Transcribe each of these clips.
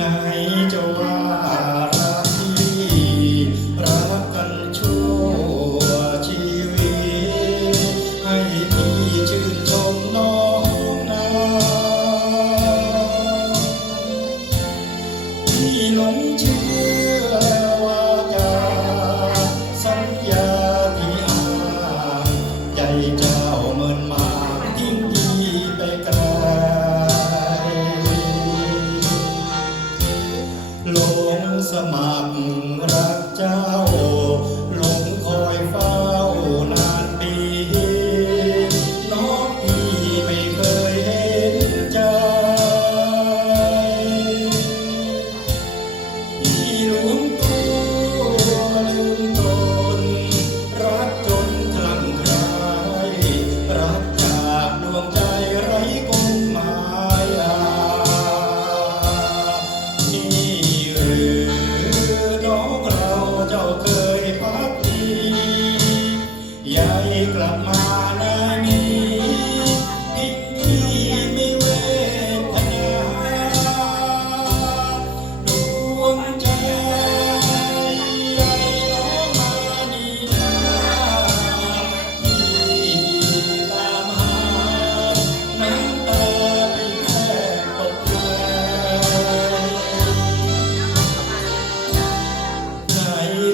ไหนจะว่ารีรักกันชั่วชีวิต ให้พี่ชื่นชมน้องนาพี่หลงเชื่อว่าจะสัญญาพี่ห่างใจจ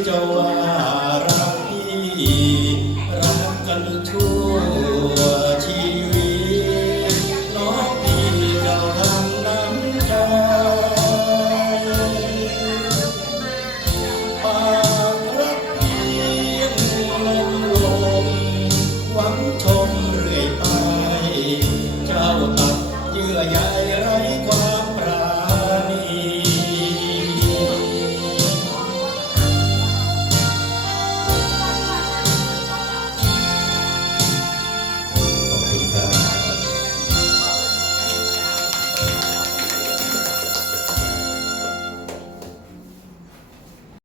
จะว่ารักพี่รักกันทั่ว